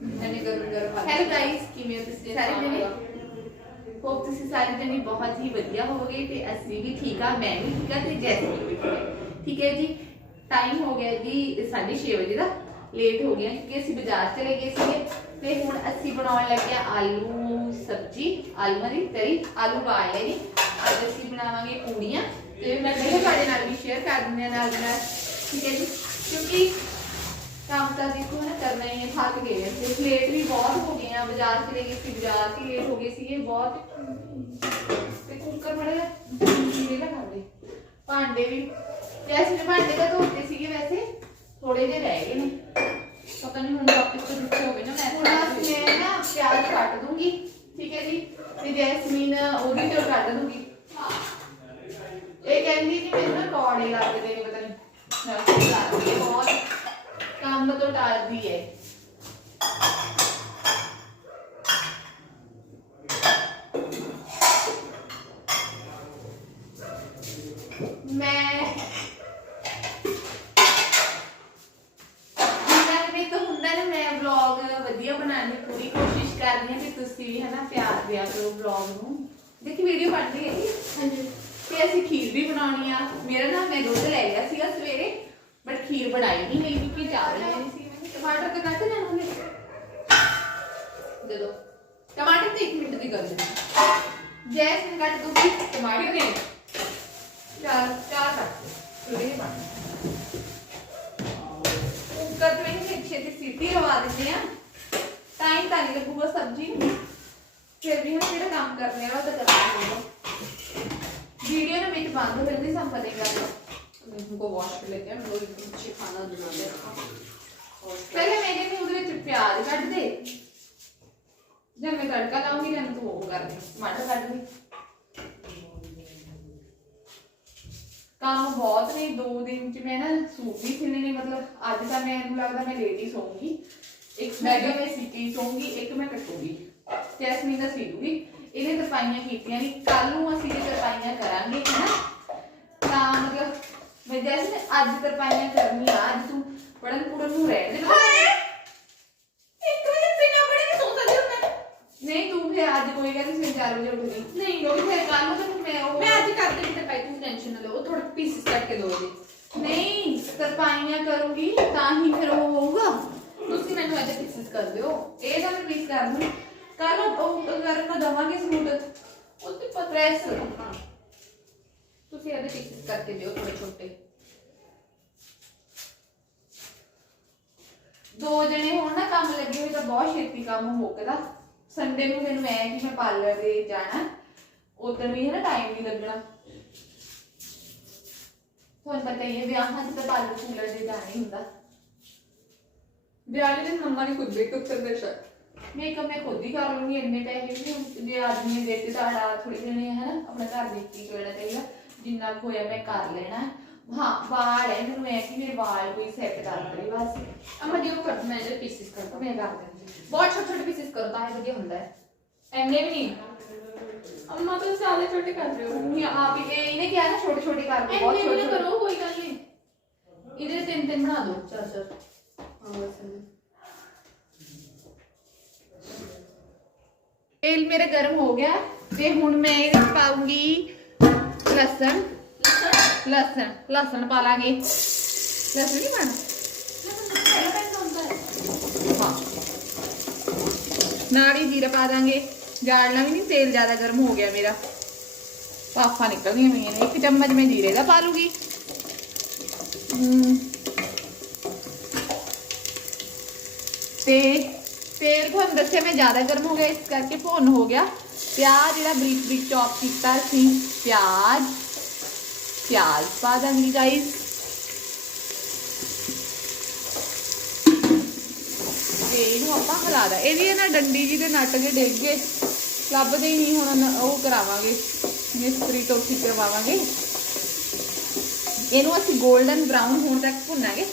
ਮੈਨੇ ਗਰਮ ਗਰਮ ਹੈਲੋ ਗਾਇਸ ਕਿਵੇਂ ਹੋ ਤੁਸੀਂ ਸਾਰੇ ਜਣੇ ਹੋਪ ਤੁਸੀਂ ਸਾਰੇ ਜਣੇ ਬਹੁਤ ਹੀ ਵਧੀਆ ਹੋਵੋਗੇ ਤੇ ਅਸੀਂ ਵੀ ਠੀਕ ਆ ਮੈਂ ਵੀ ਠੀਕ ਆ ਤੇ ਜੈਸਮੀਨ ਵੀ ਠੀਕ ਹੈ ਠੀਕ ਹੈ ਜੀ ਟਾਈਮ ਹੋ ਗਿਆ ਜੀ 6:30 ਵਜੇ ਦਾ ਲੇਟ ਹੋ ਗਿਆ ਕਿਉਂਕਿ ਅਸੀਂ ਬਾਜ਼ਾਰ ਚਲੇ ਗਏ ਸੀਗੇ। ਤੇ ਹੁਣ ਅਸੀਂ ਬਣਾਉਣ ਲੱਗੇ ਆ ਆਲੂ ਸਬਜੀ ਆਲੂਆਂ ਦੀ ਤਰੀ ਆਲੂ ਬਾਲ ਨੇ। ਅੱਜ ਅਸੀਂ ਬਣਾਵਾਂਗੇ ਪੂੜੀਆਂ। ਤੇ ਮੈਂ ਪਹਿਲੇ ਤੁਹਾਡੇ ਨਾਲ ਵੀ ਸ਼ੇਅਰ ਕਰ ਦਿੰਦੀ ਹਾਂ ਨਾਲ ਦੀ ਨਾਲ। ਠੀਕ ਹੈ ਜੀ? ਕਿਉਂਕਿ ਕੰਮ ਤਾਂ ਦੇਖੋ ਨਾ ਕਰਨਾ ਹੀ ਹੈ ਥੱਕ ਗਏ ਹਾਂ ਤੇ ਲੇਟ ਵੀ ਬਹੁਤ ਹੋ ਗਏ ਆ। ਬਾਜ਼ਾਰ ਚਲੇ ਗਏ ਸੀ, ਬਾਜ਼ਾਰ ਚ ਲੇਟ ਹੋ ਗਏ ਸੀਗੇ। ਬਹੁਤ ਤੇ ਕੁੱਕਰ ਮੜੇ ਜੀਰੇ ਨਾ ਖਾਂਦੇ ਭਾਂਡੇ ਵੀ ਤੇ ਅਸੀਂ ਭਾਂਡੇ ਤਾਂ ਧੋਤੇ ਸੀਗੇ ਵੈਸੇ। ਥੋੜੇ ਜਿਹੇ ਰਹਿ ਗਏ ਨੇ। ਪਤਾ ਨਹੀਂ ਹੁਣ ਵਾਪਸ ਤੋਂ ਦੁੱਖ ਹੋ ਗਏ ਨਾ ਮੈਂ। ਥੋੜਾ ਮੈਂ ਨਾ ਪਿਆਜ਼ ਕੱਟ ਦੂੰਗੀ। ਠੀਕ ਹੈ ਜੀ? ਤੇ ਜੈਸਮੀਨ ਉਹਦੀ ਤੋਂ ਕੱਟ ਦੂੰਗੀ। ਇਹ ਕਹਿੰਦੀ ਕਿ ਮੈਨੂੰ ਨਾ ਕੌੜੇ ਲੱਗਦੇ ਨੇ, ਪਤਾ ਨਹੀਂ ਬਹੁਤ। ਕੰਮ ਤੋਂ ਟਾਲਦੀ ਹੈ। नहीं मेरी बीपी चावल है। टमाटर तो कैसे ना हमने दे दो। टमाटर तो एक मिनट भी कर देना गैस में काट दो कि टमाटर ने चार चार काट थोड़े कुकर में अच्छे से सीटी लगा देते हैं। टाइम तो नहीं लगूगा सब्ज़ी। फिर भी हम फिर काम कर रहे हैं और तो करना होगा वीडियो ना मेरी बंद हो जल्दी संपर्क कर लो उनको वॉश कर लेते हैं हम लोग अच्छे खा ਸੂਟ ਵੀ ਨੇ ਮਤਲਬ ਅੱਜ ਤਾਂ ਮੈਨੂੰ ਲੱਗਦਾ ਮੈਂ ਲੇਟ ਸੌਂਗੀ। ਇੱਕ ਮੈਂ ਮੈਂ ਸਿੱਕੀ ਸੌਂਗੀ ਇੱਕ ਮੈਂ ਕੱਟੂਗੀ। ਜੈਸਮੀਨ ਦਾ ਸੀ ਦੂਗੀ ਇਹਨੇ ਤਰਪਾਈਆਂ ਕੀਤੀਆਂ ਨਹੀਂ ਕੱਲ ਨੂੰ ਅਸੀਂ ਜੇ ਤਰਪਾਈਆਂ ਕਰਾਂਗੇ ਹੈ ਨਾ ਤਾਂ ਮਤਲਬ ਮੈਂ ਜੈਸਮੀਨ ਅੱਜ ਤਰਪਾਈਆਂ ਕਰਨੀ ਆ ਅੱਜ ਤੂੰ ਪੜਨ ਪੂਰਨ ਨੂੰ ਰਹਿ ਦੇ ਨਹੀਂ ਤੂੰ ਫਿਰ ਅੱਜ ਕੋਈ ਕਹਿੰਦੀ ਮੈਂ 4 ਵਜੇ ਉੱਠਣੀ ਨਹੀਂ ਉਹ ਫਿਰ ਕੱਲ ਨੂੰ ਮੈਂ ਉਹ ਮੈਂ ਅੱਜ ਕਰ ਦੇਣੀ ਤੇ ਤੂੰ ਟੈਨਸ਼ਨ ਨਾ ਲਓ ਉਹ ਥੋੜਾ ਪੀਸਿਸ ਕੱਟ ਕੇ ਦੋ ਦੇ ਨਹੀਂ ਤਰਪਾਈਆਂ ਕਰੂੰਗੀ ਤਾਂ ਹੀ ਫਿਰ ਉਹ ਹੋਊਗਾ। ਤੁਸੀਂ ਮੈਨੂੰ ਅੱਜ ਫਿਕਸ ਕਰ ਦਿਓ। ਇਹ ਤਾਂ ਮੈਂ ਪਲੀਜ਼ ਕਰ ਦੂੰ ਕੱਲ ਉਹ ਕਰਨ ਦਵਾਂਗੇ ਸੂਟ। ਉੱਤੇ ਪ੍ਰੈਸ ਹਾਂ। ਤੁਸੀਂ ਇਹਦੇ ਫਿਕਸ ਕਰਕੇ ਦਿਓ ਥੋੜੇ ਛੋਟੇ। ਦੋ ਜਣੇ ਹੋਣ ਨਾ ਕੰਮ ਲੱਗੇ ਹੋਏ ਤਾਂ ਬਹੁਤ ਛੇਤੀ ਕੰਮ ਹੋਕਦਾ ਸੰਡੇ ਨੂੰ ਮੈਨੂੰ ਐ ਕਿ ਮੈਂ ਪਾਰਲਰ ਦੇ ਜਾਣਾ। ਉਦੋਂ ਵੀ ਹੈ ਨਾ ਟਾਈਮ ਨਹੀਂ ਲੱਗਣਾ। ਤੁਹਾਨੂੰ ਪਤਾ ਹੀ ਹੈ ਵਿਆਹਾਂ 'ਚ ਤਾਂ ਪਾਲਕ ਕੂਲਰ ਦੇ ਜਾਣੇ ਹੁੰਦਾ। ਵਿਆਹ ਦੇ ਮੰਮਾ ਨੇ ਖੁਦ ਮੇਕਅਪ ਕਰਦਾ ਸ਼ਾਇਦ ਮੇਕਅਪ ਮੈਂ ਖੁਦ ਹੀ ਕਰ ਲੂੰਗੀ ਇੰਨੇ ਪੈਸੇ ਵੀ ਨਹੀਂ, ਜੇ ਆਦਮੀ ਨੇ ਦੇਤੇ ਤਾਂ ਆ ਥੋੜੀ ਦੇਣੇ ਹੈ ਨਾ ਆਪਣਾ ਘਰ ਦੇਖ ਕੇ ਕਿਹੜਾ ਚਾਹੀਦਾ ਜਿੰਨਾ ਕੁ ਹੋਇਆ ਮੈਂ ਕਰ ਲੈਣਾ। ਹੈ। ਹਾਂ ਵਾਲ ਹੈ ਮੈਨੂੰ ਐ ਕਿ ਮੇਰੇ ਵਾਲ ਕੋਈ ਸੈੱਟ ਕਰ ਦੇ ਬਸ। ਅਮਾ ਜੀ ਉਹ ਕਰ ਮੈਂ ਜੇ ਪੀਸਿਸ ਕਰ ਮੈਂ ਕਰ ਦਿੰਦੀ ਬਹੁਤ ਛੋਟੇ ਛੋਟੇ ਪੀਸਿਸ ਕਰਦਾ ਹੈ ਵਧੀਆ ਹੁੰਦਾ ਹੈ। ਐਨੇ ਵੀ ਨਹੀਂ। ਅਮਾ ਤਾਂ ਜ਼ਿਆਦਾ ਛੋਟੇ ਕਰ ਰਹੇ ਹੋ ਇਹ ਆਪ ਹੀ ਇਹ ਇਹਨੇ ਕਿਹਾ ਨਾ ਛੋਟੇ ਛੋਟੇ ਕਰ ਦੇ ਬਹੁਤ ਐਨੇ ਵੀ ਛੋਟੇ ਨਾ ਕਰੋ ਕਰੋ ਕੋਈ ਗੱਲ ਨਹੀਂ ਇਹਦੇ ਤਿੰਨ ਤਿੰਨ ਬਣਾ ਦਿਓ ਚਾਰ ਚਾਰ ਹਾਂ ਬਸ ਐਨੇ। ਤੇਲ ਮੇਰਾ ਗਰਮ ਹੋ ਗਿਆ ਤੇ ਹੁਣ ਮੈਂ ਇਹਦੇ ਵਿੱਚ ਪਾਉਂਗੀ ਲਸਣ ਲਸਣ ਲਸਣ ਪਾ ਲਾਂਗੇ ਲਸਣ ਨਹੀਂ ਪਾਣਾ ਪਹਿਲਾਂ ਪੈਸਾ ਹੁੰਦਾ ਹੈ ਹਾਂ ਨਾੜੀ ਜੀਰਾ ਪਾ ਦਾਂਗੇ ਜਾੜਨਾ ਵੀ ਨਹੀਂ ਤੇਲ ਜ਼ਿਆਦਾ ਗਰਮ ਹੋ ਗਿਆ ਮੇਰਾ ਪਾਫਾ ਨਿਕਲਦੀਆਂ ਪਈਆਂ ਨੇ ਇੱਕ ਚਮਚ ਮੈਂ ਜੀਰੇ ਦਾ ਪਾ ਲੂਗੀ ਹਮ। ਤੇ ਤੇਲ ਤੁਹਾਨੂੰ ਦੱਸਿਆ ਮੈਂ ਜ਼ਿਆਦਾ ਗਰਮ ਹੋ ਗਿਆ ਇਸ ਕਰਕੇ ਭੁੰਨ ਹੋ ਗਿਆ ਪਿਆਜ਼ ਜਿਹੜਾ ਬਰੀਕ ਬਰੀਕ ਚੌਪ ਕੀਤਾ ਸੀ ਪਿਆਜ਼ ਪਿਆਜ਼ ਪਾ ਦਾਂਗੀ ਗਾਇਸ ਤੇ ਇਹਨੂੰ ਆਪਾਂ ਹਿਲਾ ਦਾ ਇਹਦੀ ਨਾ ਡੰਡੀ ਜੀ ਦੇ ਨੱਟ ਕੇ ਡਿੱਗ ਗਏ ਲੱਭਦੇ ਹੀ ਨਹੀਂ ਹੁਣ ਉਹ ਕਰਾਵਾਂਗੇ ਮਿਸਤਰੀ ਤੋਂ ਠੀਕ ਕਰਵਾਵਾਂਗੇ। ਇਹਨੂੰ ਅਸੀਂ 골ਡਨ ਬ੍ਰਾਊਨ ਹੋਣ ਤੱਕ ਭੁੰਨਾਂਗੇ।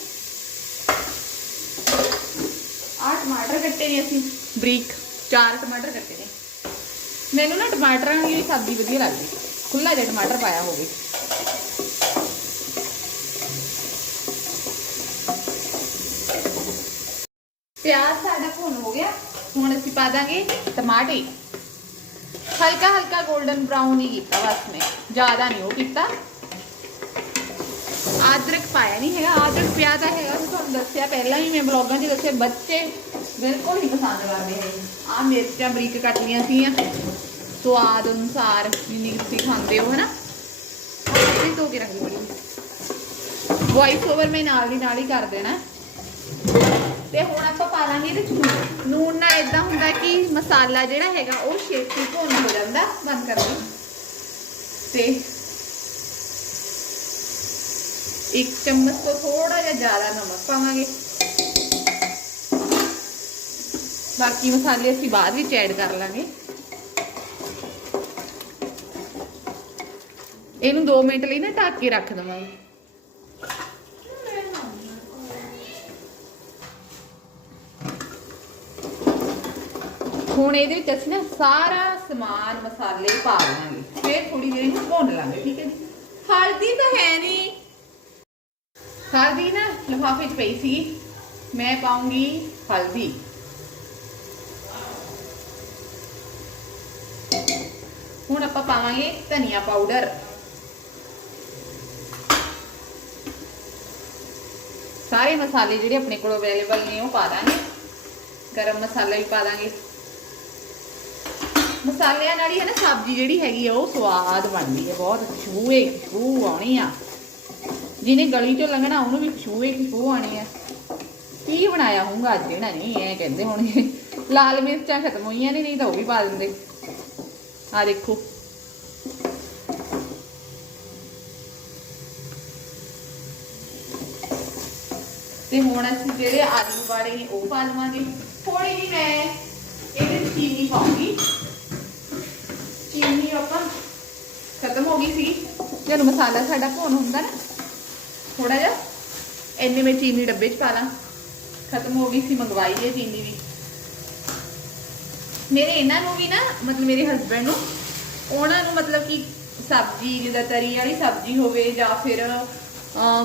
ਆ ਟਮਾਟਰ ਕੱਟੇ ਨੇ ਅਸੀਂ। ਬਰੀਕ ਚਾਰ ਟਮਾਟਰ ਕੱਟੇ ਨੇ। ਮੈਨੂੰ ਨਾ ਟਮਾਟਰਾਂ ਦੀ ਸਬਜ਼ੀ ਵਧੀਆ ਲੱਗਦੀ। ਖੁੱਲਾ ਜਿਹਾ ਟਮਾਟਰ ਪਾਇਆ ਹੋਵੇ। ਪਿਆਜ਼ ਸਾਡਾ ਭੁੰਨ ਹੋ ਗਿਆ। ਹੁਣ ਅਸੀਂ ਪਾ ਦਾਂਗੇ ਟਮਾਟੇ। ਹਲਕਾ ਹਲਕਾ 골ਡਨ ਬ੍ਰਾਊਨ ਹੀ ਕੀਤਾ ਬਸ ਮੈਂ। ਜ਼ਿਆਦਾ ਨਹੀਂ ਉਹ ਕੀਤਾ। ਅਦਰਕ ਪਾਇਆ ਨਹੀਂ ਹੈਗਾ ਅਦਰਕ ਪਿਆ ਤਾਂ ਹੈਗਾ। ਮੈਂ ਤੁਹਾਨੂੰ ਦੱਸਿਆ ਪਹਿਲਾਂ ਹੀ ਮੈਂ ਬਲੌਗਾਂ 'ਚ ਦੱਸਿਆ, ਬੱਚੇ ਬਿਲਕੁਲ ਨਹੀਂ ਪਸੰਦ ਕਰਦੇ ਹੈਗੇ। ਆ ਮਿਰਚਾਂ ਬਰੀਕ ਕੱਟ ਲਈਆਂ ਸੀਗੀਆਂ। ਸਵਾਦ ਅਨੁਸਾਰ ਜਿੰਨੀ ਤੁਸੀਂ ਖਾਂਦੇ ਹੋ, ਹਨਾ? ਇਹ ਧੋ ਕੇ ਰੱਖ ਦਿਓ ਬੜੀ ਓਵਰ ਮੈਂ ਨਾਲ ਦੀ ਨਾਲ ਹੀ ਕਰ ਦੇਣਾ। ਤੇ ਹੁਣ ਆਪਾਂ ਪਾ ਲਾਂਗੇ ਇਹਦੇ ਚ ਨੂਨ। ਨਾਲ ਇਦਾਂ ਹੁੰਦਾ ਕਿ ਮਸਾਲਾ ਜਿਹੜਾ ਹੈਗਾ ਉਹ ਛੇਤੀ ਭੁੰਨ ਹੋ ਜਾਂਦਾ ਬੰਦ ਕਰ ਦਿਓ ਤੇ ਇੱਕ ਚਮਚ ਤੋਂ ਥੋੜਾ ਜਿਹਾ ਜ਼ਿਆਦਾ ਨਮਕ ਪਾਵਾਂਗੇ। ਬਾਕੀ ਮਸਾਲੇ ਅਸੀਂ ਬਾਅਦ ਵਿੱਚ ਐਡ ਕਰ ਲਾਂਗੇ। ਇਹਨੂੰ 2 ਮਿੰਟ ਲਈ ਨਾ ਢੱਕ ਕੇ ਰੱਖ ਦਵਾਂਗੇ। ਹੁਣ ਇਹਦੇ ਵਿੱਚ ਅਸੀਂ ਨਾ ਸਾਰਾ ਸਮਾਨ ਮਸਾਲੇ ਪਾ ਦੇਵਾਂਗੇ। ਫਿਰ ਥੋੜੀ ਦੇਰ ਇਹਨੂੰ ਭੁੰਨ ਲਾਂਗੇ, ਠੀਕ ਹੈ ਜੀ? ਹਲਦੀ ਤਾਂ ਹੈ ਨਹੀਂ। ਹਲਦੀ ਨਾ ਲਿਫਾਫੇ 'ਚ ਪਈ ਸੀ। ਮੈਂ ਪਾਉਂਗੀ ਹਲਦੀ। ਹੁਣ ਆਪਾਂ ਪਾਵਾਂਗੇ ਧਨੀਆ ਪਾਊਡਰ। ਸਾਰੇ ਮਸਾਲੇ ਜਿਹੜੇ ਆਪਣੇ ਕੋਲ ਅਵੇਲੇਬਲ ਨੇ, ਉਹ ਪਾ ਦਾਂਗੇ। ਗਰਮ ਮਸਾਲਾ ਵੀ ਪਾ ਦਾਂਗੇ। ਮਸਾਲਿਆਂ ਨਾਲ ਹੀ ਹੈ ਨਾ ਸਬਜ਼ੀ ਜਿਹੜੀ ਹੈਗੀ ਆ, ਉਹ ਸਵਾਦ ਬਣਦੀ ਹੈ, ਬਹੁਤ ਖੁਸ਼ਬੂ ਏ ਖੁਸ਼ਬੂ ਆਉਣੀ ਆ। ਜਿਹਨੇ ਗਲੀ ਚੋਂ ਲੰਘਣਾ, ਉਹਨੂੰ ਵੀ ਖੁਸ਼ਬੂ ਏ ਖੁਸ਼ਬੂ ਆਣੀ ਆ। ਕੀ ਬਣਾਇਆ ਹੋਊਗਾ ਅੱਜ ਇਹਨਾਂ ਨੇ ਐ ਕਹਿੰਦੇ ਹੁਣ ਲਾਲ ਮਿਰਚਾਂ ਖਤਮ ਹੋਈਆਂ ਨੇ, ਨਹੀਂ ਤਾਂ ਉਹ ਵੀ ਪਾ ਦਿੰਦੇ। ਆ ਦੇਖੋ। ਤੇ ਹੁਣ ਅਸੀਂ ਜਿਹੜੇ ਆਲੂ ਵਾਲੇ ਨੇ, ਉਹ ਪਾ ਲਵਾਂਗੇ। ਥੋੜੀ ਜਿਹੀ ਮੈਂ ਇਹਦੇ ਚੀਨੀ ਪਾਉਂਗੀ ਚੀਨੀ ਆਪਾਂ ਖਤਮ ਹੋ ਗਈ ਸੀ ਜਦੋਂ ਮਸਾਲਾ ਸਾਡਾ ਭੁੰਨ ਹੁੰਦਾ ਨਾ ਥੋੜਾ ਜਿਹਾ, ਇੰਨੇ ਮੈਂ ਚੀਨੀ ਡੱਬੇ 'ਚ ਪਾ ਲਾਂ। ਖਤਮ ਹੋ ਗਈ ਸੀ, ਮੰਗਵਾਈ ਹੈ ਚੀਨੀ ਵੀ। ਮੇਰੇ ਇਹਨਾਂ ਨੂੰ ਵੀ ਨਾ, ਮਤਲਬ ਮੇਰੇ ਹਸਬੰਡ ਨੂੰ, ਉਹਨਾਂ ਨੂੰ ਮਤਲਬ ਕਿ ਸਬਜ਼ੀ, ਜਿੱਦਾਂ ਤਰੀ ਵਾਲੀ ਸਬਜ਼ੀ ਹੋਵੇ ਜਾਂ ਫਿਰ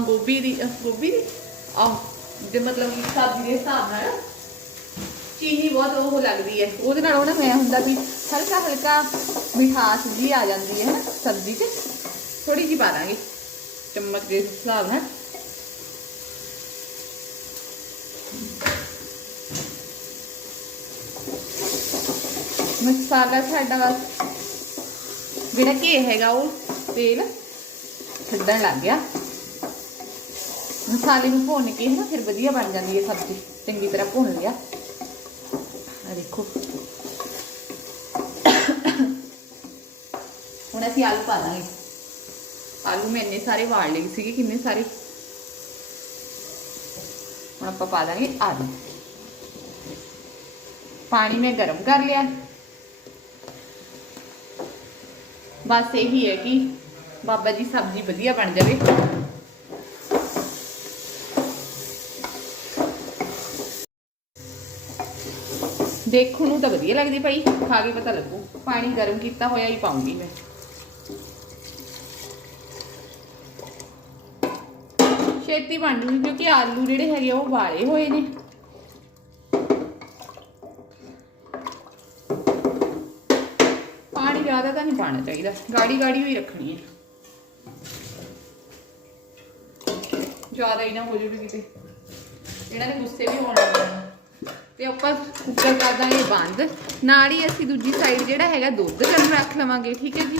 ਗੋਭੀ ਦੀ ਗੋਭੀ ਦੀ? ਆਹ, ਜੇ ਮਤਲਬ ਕਿ ਸਬਜ਼ੀ ਦੇ ਹਿਸਾਬ ਨਾਲ, ਚੀਨੀ ਬਹੁਤ ਉਹ ਲੱਗਦੀ ਹੈ। ਉਹਦੇ ਨਾਲ ਉਹ ਨਾ ਮੈਂ ਹੁੰਦਾ ਵੀ ਹਲਕਾ ਹਲਕਾ ਮਿਠਾਸ ਜੀ ਆ ਜਾਂਦੀ ਹੈ ਨਾ ਸਬਜ਼ੀ 'ਚ ਥੋੜੀ ਜਿਹੀ ਪਾ ਦਾਂਗੇ ਚਮਚ ਦੇ ਹਿਸਾਬ ਨਾਲ ਮਸਾਲਾ ਸਾਡਾ ਬਸ ਜਿਹੜਾ ਘੇ ਹੈਗਾ ਉਹ ਤੇਲ ਛੱਡਣ ਲੱਗ ਗਿਆ ਮਸਾਲੇ ਨੂੰ ਭੁੰਨ ਕੇ ਨਾ ਫਿਰ ਵਧੀਆ ਬਣ ਜਾਂਦੀ ਹੈ ਸਬਜ਼ੀ ਚੰਗੀ ਤਰ੍ਹਾਂ ਭੁੰਨ ਲਿਆ ਆ ਦੇਖੋ ਹੁਣ ਅਸੀਂ ਆਲੂ ਪਾ ਦਾਂਗੇ ਆਲੂ ਮੈਂ ਇੰਨੇ ਸਾਰੇ ਵਾੜ ਲਏ ਸੀਗੇ ਕਿੰਨੇ ਸਾਰੇ ਹੁਣ ਆਪਾਂ ਪਾ ਦਾਂਗੇ ਆਲੂ ਪਾਣੀ ਮੈਂ ਗਰਮ ਕਰ ਲਿਆ ਬਸ ਇਹੀ ਹੈ ਕਿ ਬਾਬਾ ਜੀ ਸਬਜ਼ੀ ਵਧੀਆ ਬਣ ਜਾਵੇ ਦੇਖਣ ਨੂੰ ਤਾਂ ਵਧੀਆ ਲੱਗਦੀ ਭਾਈ ਖਾ ਕੇ ਪਤਾ ਲੱਗੂ ਪਾਣੀ ਗਰਮ ਕੀਤਾ ਹੋਇਆ ਹੀ ਪਾਉਂਗੀ ਮੈਂ ਛੇਤੀ ਬਣ ਜੂਗੀ ਕਿਉਂਕਿ ਆਲੂ ਜਿਹੜੇ ਹੈਗੇ ਉਹ ਵਾਲੇ ਹੋਏ ਨੇ। ਪਾਣੀ ਜ਼ਿਆਦਾ ਤਾਂ ਨਹੀਂ ਪਾਣਾ ਚਾਹੀਦਾ। ਗਾੜੀ ਗਾੜੀ ਹੋਈ ਰੱਖਣੀ ਹੈ। ਜ਼ਿਆਦਾ ਹੀ ਨਾ ਹੋ ਜਾਵੇ ਕਿਤੇ। ਇਹਨਾਂ ਨੇ ਗੁੱਸੇ ਵੀ ਹੋਣ ਤੇ ਆਪਾਂ ਕੁੱਕਰ ਕਰ ਦਾਂਗੇ ਬੰਦ। ਨਾਲ ਹੀ ਅਸੀਂ ਦੂਜੀ ਸਾਈਡ ਜਿਹੜਾ ਹੈਗਾ ਦੁੱਧ ਗਰਮ ਰੱਖ ਲਵਾਂਗੇ, ਠੀਕ ਹੈ ਜੀ?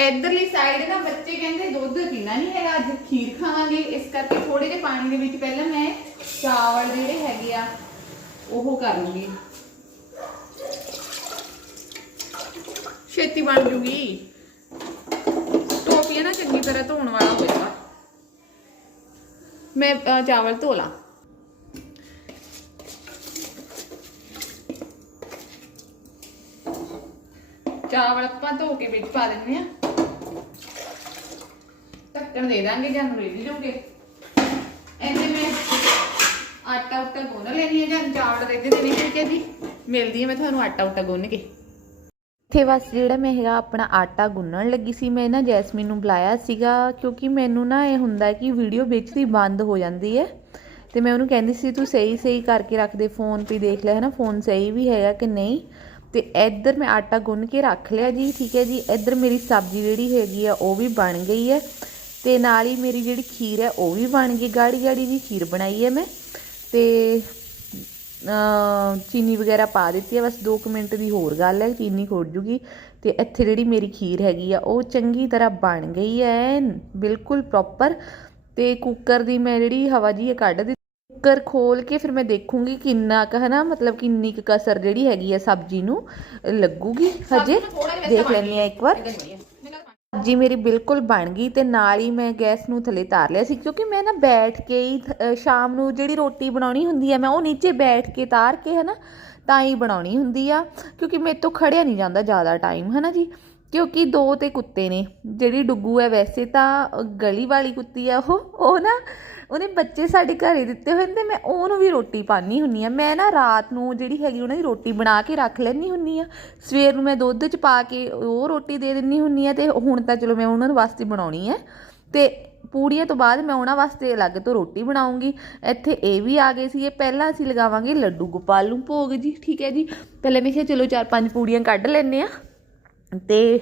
ਇਧਰਲੀ ਸਾਈਡ ਨਾ ਬੱਚੇ ਕਹਿੰਦੇ ਦੁੱਧ ਪੀਣਾ ਨਹੀਂ ਹੈਗਾ ਅੱਜ ਖੀਰ ਖਾਵਾਂਗੇ। ਇਸ ਕਰਕੇ ਥੋੜੇ ਜਿਹੇ ਪਾਣੀ ਦੇ ਵਿੱਚ ਪਹਿਲਾਂ ਮੈਂ ਚਾਵਲ ਜਿਹੜੇ ਹੈਗੇ ਆ ਉਹ ਕਰ ਲੂੰਗੀ। ਛੇਤੀ ਬਣ ਜੂਗੀ। ਟੋਪੀਆਂ ਨਾ ਚੰਗੀ ਤਰ੍ਹਾਂ ਧੋਣ ਵਾਲਾ ਹੋਏਗਾ ਮੈਂ ਅਹ, ਚਾਵਲ ਧੋ ਲਾਂ। ਚਾਵਲ ਆਪਾਂ ਧੋ ਕੇ ਵਿੱਚ ਪਾ ਦਿੰਦੇ ਆ ਢੱਕਣ ਦੇ ਦਾਂਗੇ ਜਾਂ ਨੂੰ ਰਿੱਝ ਜੂਗੇ। ਇਹਦੇ ਮੈਂ ਆਟਾ ਉੱਟਾ ਗੁੰਨ ਲੈਣੀ ਹੈ, ਜਾਂ ਚਾਵਲ ਰਿੱਝਦੇ ਨੇ ਠੀਕ ਹੈ ਜੀ ਮਿਲਦੀ ਹੈ ਮੈਂ ਤੁਹਾਨੂੰ ਆਟਾ ਉੱਟਾ ਗੁੰਨ ਕੇ। ਇੱਥੇ ਬਸ ਜਿਹੜਾ ਮੈਂ ਹੈਗਾ, ਆਪਣਾ ਆਟਾ ਗੁੰਨਣ ਲੱਗੀ ਸੀ। ਮੈਂ ਨਾ ਜੈਸਮੀਨ ਨੂੰ ਬੁਲਾਇਆ ਸੀਗਾ, ਕਿਉਂਕਿ ਮੈਨੂੰ ਨਾ ਇਹ ਹੁੰਦਾ ਕਿ ਵੀਡੀਓ ਵਿੱਚ ਦੀ ਬੰਦ ਹੋ ਜਾਂਦੀ ਹੈ। ਤੇ ਮੈਂ ਉਹਨੂੰ ਕਹਿੰਦੀ ਸੀ, ਤੂੰ ਸਹੀ ਸਹੀ ਕਰਕੇ ਰੱਖ ਦੇ ਫੋਨ 'ਤੇ ਦੇਖ ਲੈ ਹੈ ਨਾ ਫੋਨ ਸਹੀ ਵੀ ਹੈਗਾ ਕਿ ਨਹੀਂ? ਤੇ ਇੱਧਰ ਮੈਂ ਆਟਾ ਗੁੰਨ ਕੇ ਰੱਖ ਲਿਆ ਜੀ, ਠੀਕ ਹੈ ਜੀ। ਇੱਧਰ ਮੇਰੀ ਸਬਜ਼ੀ ਜਿਹੜੀ ਹੈਗੀ ਆ, ਉਹ ਵੀ ਬਣ ਗਈ ਹੈ। ਤੇ ਨਾਲ ਹੀ ਮੇਰੀ ਜਿਹੜੀ ਖੀਰ ਹੈ ਉਹ ਵੀ ਬਣ ਗਈ। ਗਾੜੀ ਗਾੜੀ ਦੀ ਖੀਰ ਬਣਾਈ ਹੈ ਮੈਂ। ਤੇ ਚੀਨੀ ਵਗੈਰਾ ਪਾ ਦਿੱਤੀ ਹੈ। ਬਸ 2 ਮਿੰਟ ਦੀ ਹੋਰ ਗੱਲ ਹੈ ਚੀਨੀ ਖੋੜ ਜੂਗੀ। ਤੇ ਇੱਥੇ ਜਿਹੜੀ ਮੇਰੀ ਖੀਰ ਹੈਗੀ ਆ ਉਹ ਚੰਗੀ ਤਰ੍ਹਾਂ ਬਣ ਗਈ ਹੈ ਬਿਲਕੁਲ ਪ੍ਰੋਪਰ ਤੇ ਕੁੱਕਰ ਦੀ ਮੈਂ ਜਿਹੜੀ ਹਵਾ ਜੀ ਇਹ ਕੱਢ ਦਿੱਤੀ ਕੁੱਕਰ ਖੋਲ ਕੇ ਫਿਰ ਮੈਂ ਦੇਖੂੰਗੀ ਕਿੰਨਾ ਕੁ ਹਨਾ ਮਤਲਬ ਕਿੰਨੀ ਕੁ ਕਸਰ ਜਿਹੜੀ ਹੈਗੀ ਆ ਸਬਜ਼ੀ ਨੂੰ ਲੱਗੂਗੀ। ਹਜੇ ਦੇਖ ਲੈਂਦੇ ਆ ਇੱਕ ਵਾਰ। ਸਬਜ਼ੀ ਮੇਰੀ ਬਿਲਕੁਲ ਬਣ ਗਈ ਤੇ ਨਾਲ ਹੀ ਮੈਂ ਗੈਸ ਨੂੰ ਥੱਲੇ ਤਾਰ ਲਿਆ ਸੀ, ਕਿਉਂਕਿ ਮੈਂ ਨਾ ਬੈਠ ਕੇ ਹੀ ਸ਼ਾਮ ਨੂੰ ਜਿਹੜੀ ਰੋਟੀ ਬਣਾਉਣੀ ਹੁੰਦੀ ਹੈ, ਮੈਂ ਉਹ ਨੀਚੇ ਬੈਠ ਕੇ ਤਾਰ ਕੇ ਹੈ ਨਾ ਤਾਂ ਹੀ ਬਣਾਉਣੀ ਹੁੰਦੀ ਆ, ਕਿਉਂਕਿ ਮੇਰੇ ਤੋਂ ਖੜਿਆ ਨਹੀਂ ਜਾਂਦਾ ਜ਼ਿਆਦਾ ਟਾਈਮ ਹੈ ਨਾ ਜੀ? ਕਿਉਂਕਿ ਦੋ ਤੇ ਕੁੱਤੇ ਨੇ, ਜਿਹੜੀ ਡੁੱਗੂ ਹੈ ਵੈਸੇ ਤਾਂ ਗਲੀ ਵਾਲੀ ਕੁੱਤੀ ਆ ਉਹ ਉਹ ਨਾ ਉਹਨੇ ਬੱਚੇ ਸਾਡੇ ਘਰੇ ਦਿੱਤੇ ਹੋਏ ਨੇ ਤੇ ਮੈਂ ਉਹਨੂੰ ਵੀ ਰੋਟੀ ਪਾਣੀ ਹੁੰਨੀ ਆ ਮੈਂ ਨਾ ਰਾਤ ਨੂੰ ਜਿਹੜੀ ਹੈਗੀ ਉਹਨਾਂ ਦੀ ਰੋਟੀ ਬਣਾ ਕੇ ਰੱਖ ਲੈਣੀ ਹੁੰਨੀ ਆ ਸਵੇਰ ਨੂੰ ਮੈਂ ਦੁੱਧ 'ਚ ਪਾ ਕੇ ਉਹ ਰੋਟੀ ਦੇ ਦਿੰਨੀ ਹੁੰਨੀ ਆ ਤੇ ਹੁਣ ਤਾਂ ਚਲੋ ਮੈਂ ਉਹਨਾਂ ਨੂੰ ਵਾਸਤੇ ਬਣਾਉਣੀ ਹੈ। ਤੇ ਪੂੜੀਆਂ ਤੋਂ ਬਾਅਦ ਮੈਂ ਉਹਨਾਂ ਵਾਸਤੇ ਅਲੱਗ ਤੋਂ ਰੋਟੀ ਬਣਾਉਂਗੀ। ਇੱਥੇ ਇਹ ਵੀ ਆ ਗਏ ਸੀ ਇਹ ਪਹਿਲਾਂ ਅਸੀਂ ਲਗਾਵਾਂਗੇ ਲੱਡੂ ਗੋਪਾਲ ਨੂੰ ਭੋਗ ਜੀ, ਠੀਕ ਹੈ ਜੀ। ਪਹਿਲੇ ਮੈਂ ਕਿਹਾ ਚਲੋ ਚਾਰ ਪੰਜ ਪੂੜੀਆਂ ਕੱਢ ਲੈਨੇ ਆ ਤੇ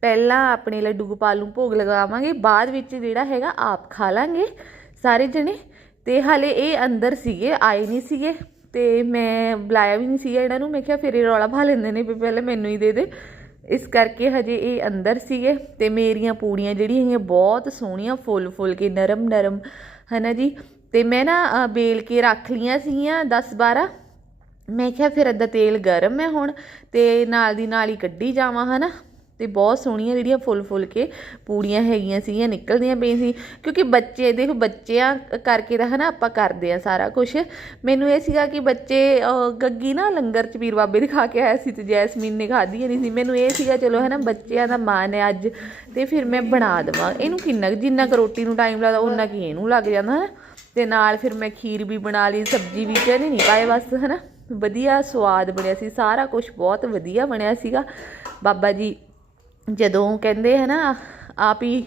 ਪਹਿਲਾਂ ਆਪਣੇ ਲੱਡੂ ਗੋਪਾਲ ਨੂੰ ਭੋਗ ਲਗਾਵਾਂਗੇ। ਬਾਅਦ ਵਿੱਚ ਜਿਹੜਾ ਹੈਗਾ ਆਪ ਖਾ ਲਾਂਗੇ। ਸਾਰੇ ਜਣੇ ਤੇ ਹਾਲੇ ਇਹ ਅੰਦਰ ਸੀਗੇ ਆਏ ਨਹੀਂ ਸੀਗੇ ਤੇ ਮੈਂ ਬੁਲਾਇਆ ਵੀ ਨਹੀਂ ਸੀਗਾ ਇਹਨਾਂ ਨੂੰ। ਮੈਂ ਕਿਹਾ ਫਿਰ ਇਹ ਰੌਲਾ ਪਾ ਲੈਂਦੇ ਨੇ ਵੀ ਪਹਿਲੇ ਮੈਨੂੰ ਹੀ ਦੇ ਦੇ। ਇਸ ਕਰਕੇ ਹਜੇ ਇਹ ਅੰਦਰ ਸੀਗੇ ਤੇ ਮੇਰੀਆਂ ਪੂੜੀਆਂ ਜਿਹੜੀਆਂ ਹੈਗੀਆਂ ਬਹੁਤ ਸੋਹਣੀਆਂ ਫੁੱਲ ਫੁੱਲ ਕੇ ਨਰਮ ਨਰਮ ਹਨਾ ਜੀ? ਤੇ ਮੈਂ ਨਾ ਅ, ਬੇਲ ਕੇ ਰੱਖ ਲੀਆਂ ਸੀਗੀਆਂ 10 12 ਮੈਂ ਕਿਹਾ ਫਿਰ ਅੱਧਾ ਤੇਲ ਗਰਮ ਹੈ ਹੁਣ ਤੇ ਨਾਲ ਦੀ ਨਾਲ ਹੀ ਕੱਢੀ ਜਾਵਾਂ ਹਨਾ? ਤੇ ਬਹੁਤ ਸੋਹਣੀਆਂ ਜਿਹੜੀਆਂ ਫੁੱਲ ਫੁੱਲ ਕੇ ਪੂੜੀਆਂ ਹੈਗੀਆਂ ਸੀਗੀਆਂ, ਨਿਕਲਦੀਆਂ ਪਈਆਂ ਸੀ। ਕਿਉਂਕਿ ਬੱਚੇ ਦੇਖੋ, ਬੱਚਿਆਂ ਕਰਕੇ ਤਾਂ ਹਨਾ ਆਪਾਂ ਕਰਦੇ ਆ ਸਾਰਾ ਕੁਝ ਮੈਨੂੰ ਇਹ ਸੀਗਾ ਕਿ ਬੱਚੇ ਗੱਗੀ ਨਾ ਲੰਗਰ ਚ ਪੀਰ ਬਾਬੇ ਦੇ ਖਾ ਕੇ ਆਇਆ ਸੀ ਤੇ ਜੈਸਮੀਨ ਨੇ ਖਾਧੀ ਨਹੀਂ ਸੀ। ਮੈਨੂੰ ਇਹ ਸੀਗਾ, ਚਲੋ ਹਨਾ ਬੱਚਿਆਂ ਦਾ ਮਾਨ ਹੈ ਅੱਜ, ਤੇ ਫਿਰ ਮੈਂ ਬਣਾ ਦੇਵਾਂ। ਇਹਨੂੰ ਕਿੰਨਾ ਕੁ- ਜਿੰਨਾ ਕੁ ਰੋਟੀ ਨੂੰ ਟਾਈਮ ਲੱਗਦਾ ਉਹਨਾਂ ਕੀ ਇਹਨੂੰ ਲੱਗ ਜਾਂਦਾ ਹੈ ਤੇ ਨਾਲ ਫਿਰ ਮੈਂ ਖੀਰ ਵੀ ਬਣਾ ਲਈ, ਸਬਜ਼ੀ ਵੀ ਚਨੇ ਨਹੀਂ ਪਾਏ ਬਸ ਹਨਾ। ਵਧੀਆ ਸਵਾਦ ਬਣਿਆ ਸੀ, ਸਾਰਾ ਕੁਝ ਬਹੁਤ ਵਧੀਆ ਬਣਿਆ ਸੀਗਾ। ਬਾਬਾ ਜੀ ਜਦੋਂ ਕਹਿੰਦੇ ਹੈ ਨਾ ਆਪ ਹੀ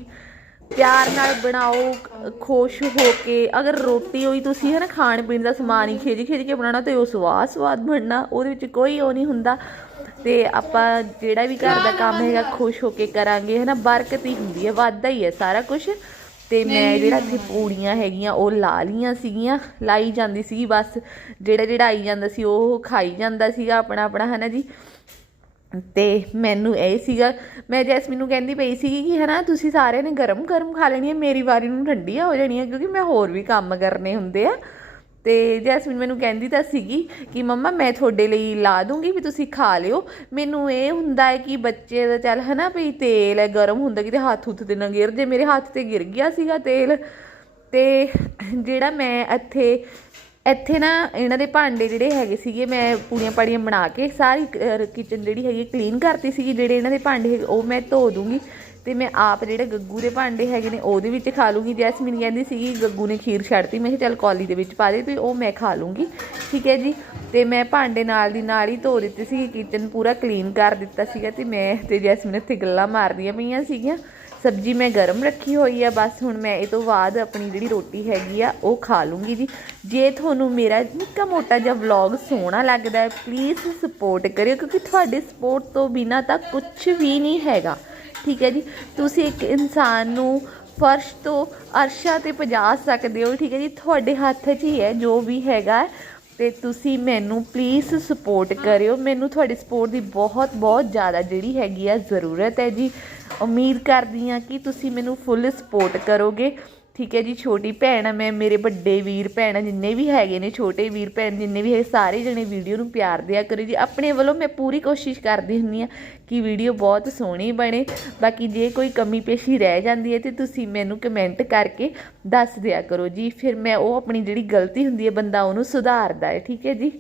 ਪਿਆਰ ਨਾਲ ਬਣਾਓ ਖੁਸ਼ ਹੋ ਕੇ ਅਗਰ ਰੋਟੀ ਹੋਈ ਤੁਸੀਂ ਹੈ ਨਾ ਖਾਣ ਪੀਣ ਦਾ ਸਮਾਨ ਹੀ ਖੇਜ ਖੇਜ ਕੇ ਬਣਾਉਣਾ ਤੇ ਉਹ ਸਵਾਦ ਸਵਾਦ ਬਣਨਾ ਉਹਦੇ ਵਿੱਚ ਕੋਈ ਉਹ ਨਹੀਂ ਹੁੰਦਾ। ਤੇ ਆਪਾਂ ਜਿਹੜਾ ਵੀ ਘਰ ਦਾ ਕੰਮ ਹੈਗਾ ਖੁਸ਼ ਹੋ ਕੇ ਕਰਾਂਗੇ ਹੈ ਨਾ ਬਰਕਤ ਹੀ ਹੁੰਦੀ ਹੈ ਵਾਧਾ ਹੀ ਹੈ ਸਾਰਾ ਕੁਝ ਤੇ ਮੈਂ ਜਿਹੜਾ ਇੱਥੇ ਪੂੜੀਆਂ ਹੈਗੀਆਂ ਉਹ ਲਾ ਲੀਆਂ ਸੀਗੀਆਂ ਲਾਈ ਜਾਂਦੀ ਸੀਗੀ ਬਸ। ਜਿਹੜਾ ਜਿਹੜਾ ਆਈ ਜਾਂਦਾ ਸੀ ਉਹ ਖਾਈ ਜਾਂਦਾ ਸੀਗਾ ਆਪਣਾ ਆਪਣਾ ਹੈ ਨਾ ਜੀ। ਤੇ ਮੈਨੂੰ ਇਹ ਸੀਗਾ, ਮੈਂ ਜੈਸਮੀਨ ਨੂੰ ਕਹਿੰਦੀ ਪਈ ਸੀਗੀ ਕਿ ਹਨਾ ਤੁਸੀਂ ਸਾਰਿਆਂ ਨੇ ਗਰਮ ਗਰਮ ਖਾ ਲੈਣੀ ਹੈ, ਮੇਰੀ ਵਾਰੀ ਨੂੰ ਠੰਡੀਆਂ ਹੋ ਜਾਣੀਆਂ ਕਿਉਂਕਿ ਮੈਂ ਹੋਰ ਵੀ ਕੰਮ ਕਰਨੇ ਹੁੰਦੇ ਆ। ਤੇ ਜੈਸਮੀਨ ਮੈਨੂੰ ਕਹਿੰਦੀ ਤਾਂ ਸੀਗੀ ਕਿ ਮੰਮਾ ਮੈਂ ਤੁਹਾਡੇ ਲਈ ਲਾ ਦੂੰਗੀ ਵੀ ਤੁਸੀਂ ਖਾ ਲਿਓ। ਮੈਨੂੰ ਇਹ ਹੁੰਦਾ ਹੈ ਕਿ ਬੱਚੇ ਦਾ ਚੱਲ ਹਨਾ ਵੀ ਤੇਲ ਹੈ, ਗਰਮ ਹੁੰਦਾ, ਕਿਤੇ ਹੱਥ ਹੁੱਥ ਤੇ ਨਾ ਗਿਰ ਜੇ, ਮੇਰੇ ਹੱਥ ਤੇ ਗਿਰ ਗਿਆ ਸੀਗਾ ਤੇਲ। ਤੇ ਜਿਹੜਾ ਮੈਂ ਇੱਥੇ ਇੱਥੇ ਨਾ ਇਹਨਾਂ ਦੇ ਭਾਂਡੇ ਜਿਹੜੇ ਹੈਗੇ ਸੀਗੇ, ਮੈਂ ਪੂੜੀਆਂ ਪਾੜੀਆਂ ਬਣਾ ਕੇ ਸਾਰੀ ਕਿਚਨ ਜਿਹੜੀ ਹੈਗੀ ਕਲੀਨ ਕਰਤੀ ਸੀਗੀ, ਜਿਹੜੇ ਇਹਨਾਂ ਦੇ ਭਾਂਡੇ ਹੈਗੇ, ਉਹ ਮੈਂ ਧੋ ਦੂੰਗੀ ਤੇ ਮੈਂ ਆਪ ਜਿਹੜੇ ਗੱਗੂ ਦੇ ਭਾਂਡੇ ਹੈਗੇ ਨੇ, ਉਹਦੇ ਵਿੱਚ ਖਾ ਲੂੰਗੀ। ਜੈਸਮੀਨ ਕਹਿੰਦੀ ਸੀਗੀ, ਗੱਗੂ ਨੇ ਖੀਰ ਛੱਡਤੀ, ਮੈਂ ਕਿਹਾ ਚੱਲ ਕੌਲੀ ਦੇ ਵਿੱਚ ਪਾ ਦੇ ਤੇ ਉਹ ਮੈਂ ਖਾ ਲੂੰਗੀ। ਠੀਕ ਹੈ ਜੀ? ਤੇ ਮੈਂ ਭਾਂਡੇ ਨਾਲ ਦੀ ਨਾਲ ਹੀ ਧੋ ਦਿੱਤੇ ਸੀ ਕਿਚਨ ਪੂਰਾ ਕਲੀਨ ਕਰ ਦਿੱਤਾ ਸੀਗਾ ਤੇ ਮੈਂ ਤੇ ਜੈਸਮੀਨ ਇੱਥੇ ਗੱਲਾਂ ਮਾਰਦੀਆਂ ਪਈਆਂ ਸੀਗੀਆਂ। ਸਬਜ਼ੀ ਮੈਂ ਗਰਮ ਰੱਖੀ ਹੋਈ ਆ, ਬਸ ਹੁਣ ਮੈਂ ਇਹ ਤੋਂ ਬਾਅਦ ਆਪਣੀ ਜਿਹੜੀ ਰੋਟੀ ਹੈਗੀ ਆ, ਉਹ ਖਾ ਲੂੰਗੀ ਜੀ। ਜੇ ਤੁਹਾਨੂੰ ਮੇਰਾ ਨਿੱਕਾ ਮੋਟਾ ਜਿਹਾ ਵਲੌਗ ਸੋਹਣਾ ਲੱਗਦਾ ਹੈ ਪਲੀਜ਼ ਸਪੋਰਟ ਕਰਿਓ, ਕਿਉਂਕਿ ਤੁਹਾਡੇ ਸਪੋਰਟ ਤੋਂ ਬਿਨਾ ਤਾਂ ਕੁਝ ਵੀ ਨਹੀਂ ਹੈਗਾ। ਠੀਕ ਹੈ ਜੀ? ਤੁਸੀਂ ਇੱਕ ਇਨਸਾਨ ਨੂੰ ਫਰਸ਼ ਤੋਂ ਅਰਸ਼ਾਂ ਤੇ ਪਜਾ ਸਕਦੇ ਹੋ, ਠੀਕ ਹੈ ਜੀ? ਤੁਹਾਡੇ ਹੱਥ 'ਚ ਹੀ ਹੈ, ਜੋ ਵੀ ਹੈਗਾ ਤੇ ਤੁਸੀਂ ਮੈਨੂੰ ਪਲੀਜ਼ ਸਪੋਰਟ ਕਰਿਓ। ਮੈਨੂੰ ਤੁਹਾਡੀ ਸਪੋਰਟ ਦੀ ਬਹੁਤ ਬਹੁਤ ਜ਼ਿਆਦਾ ਜਿਹੜੀ ਹੈਗੀ ਆ ਜ਼ਰੂਰਤ ਹੈ ਜੀ। ਉਮੀਦ ਕਰਦੀ ਹਾਂ ਕਿ ਤੁਸੀਂ ਮੈਨੂੰ ਫੁੱਲ ਸਪੋਰਟ ਕਰੋਗੇ। ਠੀਕ ਹੈ ਜੀ, ਛੋਟੀ ਭੈਣ ਆ ਮੈਂ, ਮੇਰੇ ਵੱਡੇ ਵੀਰ ਭੈਣ ਜਿੰਨੇ ਵੀ ਹੈਗੇ ਨੇ, ਛੋਟੇ ਵੀਰ ਭੈਣ ਜਿੰਨੇ ਵੀ ਹੈ ਸਾਰੇ ਜਣੇ ਵੀਡੀਓ ਨੂੰ ਪਿਆਰ ਦਿਆ ਕਰੋ ਜੀ। ਆਪਣੇ ਵੱਲੋਂ ਮੈਂ ਪੂਰੀ ਕੋਸ਼ਿਸ਼ ਕਰਦੀ ਹੁੰਦੀ ਆ ਕਿ ਵੀਡੀਓ ਬਹੁਤ ਸੋਹਣੀ ਬਣੇ। ਬਾਕੀ ਜੇ ਕੋਈ ਕਮੀ ਪੇਸ਼ੀ ਰਹਿ ਜਾਂਦੀ ਹੈ ਤੇ ਤੁਸੀਂ ਮੈਨੂੰ ਕਮੈਂਟ ਕਰਕੇ ਦੱਸ ਦਿਆ ਕਰੋ ਜੀ। ਫਿਰ ਮੈਂ ਉਹ ਆਪਣੀ ਜਿਹੜੀ ਗਲਤੀ ਹੁੰਦੀ ਹੈ, ਬੰਦਾ ਉਹਨੂੰ ਸੁਧਾਰਦਾ ਹੈ, ਠੀਕ ਹੈ ਜੀ?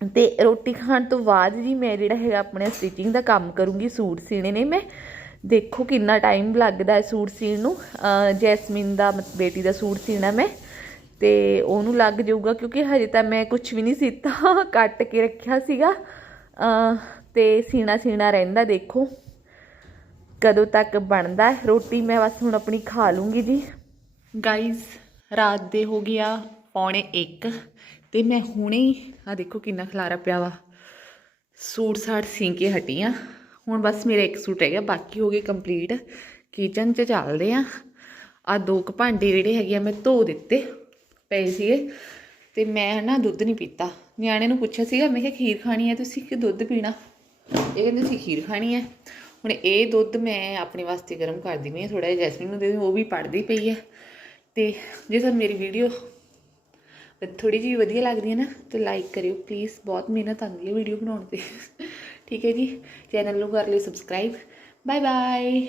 ਤੇ ਰੋਟੀ ਖਾਣ ਤੋਂ ਬਾਅਦ ਜੀ ਮੈਂ ਜਿਹੜਾ ਹੈਗਾ, ਆਪਣਾ ਸਟਿਚਿੰਗ ਦਾ ਕੰਮ ਕਰੂੰਗੀ, ਸੂਟ ਸੀਣੇ ਨੇ ਮੈਂ। ਦੇਖੋ ਕਿੰਨਾ ਟਾਈਮ ਲੱਗਦਾ ਹੈ ਸੂਟ ਸੀਣ ਨੂੰ। ਜੈਸਮੀਨ ਦਾ ਮਤ- ਬੇਟੀ ਦਾ ਸੂਟ ਸੀਣਾ ਮੈਂ। ਤੇ ਉਹਨੂੰ ਲੱਗ ਜਾਊਗਾ ਕਿਉਂਕਿ ਹਜੇ ਤਾਂ ਮੈਂ ਕੁਝ ਵੀ ਨਹੀਂ ਸੀਤਾ, ਕੱਟ ਕੇ ਰੱਖਿਆ ਸੀਗਾ। ਅਹ ਤੇ ਸੀਣਾ ਸੀਣਾ ਰਹਿੰਦਾ ਦੇਖੋ। ਕਦੋਂ ਤੱਕ ਬਣਦਾ ਰੋਟੀ ਮੈਂ ਬਸ ਹੁਣ ਆਪਣੀ ਖਾ ਲੂੰਗੀ ਜੀ। ਗਾਈਜ਼ ਰਾਤ ਦੇ ਹੋ ਗਿਆ ਪੌਣੇ 1 ਤੇ ਮੈਂ ਹੁਣੇ ਆ ਦੇਖੋ ਕਿੰਨਾ ਖਲਾਰਾ ਪਿਆ ਵਾ। ਸੂਟ ਸਾਟ ਸੀ ਕੇ ਹਟੀ ਆ। ਹੁਣ ਬਸ ਮੇਰਾ ਇੱਕ ਸੂਟ ਹੈਗਾ ਬਾਕੀ ਹੋ ਗਏ ਕੰਪਲੀਟ ਕਿਚਨ 'ਚ ਚੱਲਦੇ ਆ। ਆ ਦੋ ਕੁ ਭਾਂਡੇ ਜਿਹੜੇ ਹੈਗੇ ਆ ਮੈਂ ਧੋ ਦਿੱਤੇ ਪਏ ਸੀਗੇ। ਤੇ ਮੈਂ ਨਾ ਦੁੱਧ ਨਹੀਂ ਪੀਤਾ। ਨਿਆਣੇ ਨੂੰ ਪੁੱਛਿਆ ਸੀਗਾ ਮੈਂ ਕਿਹਾ ਖੀਰ ਖਾਣੀ ਹੈ ਤੁਸੀਂ ਕਿ ਦੁੱਧ ਪੀਣਾ? ਇਹ ਕਹਿੰਦੇ ਸੀ ਖੀਰ ਖਾਣੀ ਹੈ। ਹੁਣ ਇਹ ਦੁੱਧ ਮੈਂ ਆਪਣੇ ਵਾਸਤੇ ਗਰਮ ਕਰ ਦਿੰਦੀ ਹਾਂ ਥੋੜਾ ਜਿਹਾ ਜੈਸਮੀਨ ਨੂੰ ਦੇ ਦਿਓ, ਉਹ ਵੀ ਪੜਦੀ ਪਈ ਹੈ। ਤੇ ਜੇ ਤੁਹਾਨੂੰ ਮੇਰੀ ਵੀਡੀਓ ਥੋੜੀ ਜਿਹੀ ਵਧੀਆ ਲੱਗਦੀ ਹੈ ਨਾ ਤਾਂ ਲਾਈਕ ਕਰਿਓ ਪਲੀਜ਼ ਬਹੁਤ ਮਿਹਨਤ ਆਉਂਦੀ ਹੈ ਵੀਡੀਓ ਬਣਾਉਣ ਤੇ। ਠੀਕ ਹੈ ਜੀ। ਚੈਨਲ ਨੂੰ ਕਰ ਲਈ ਸਬਸਕ੍ਰਾਈਬ ਬਾਏ ਬਾਏ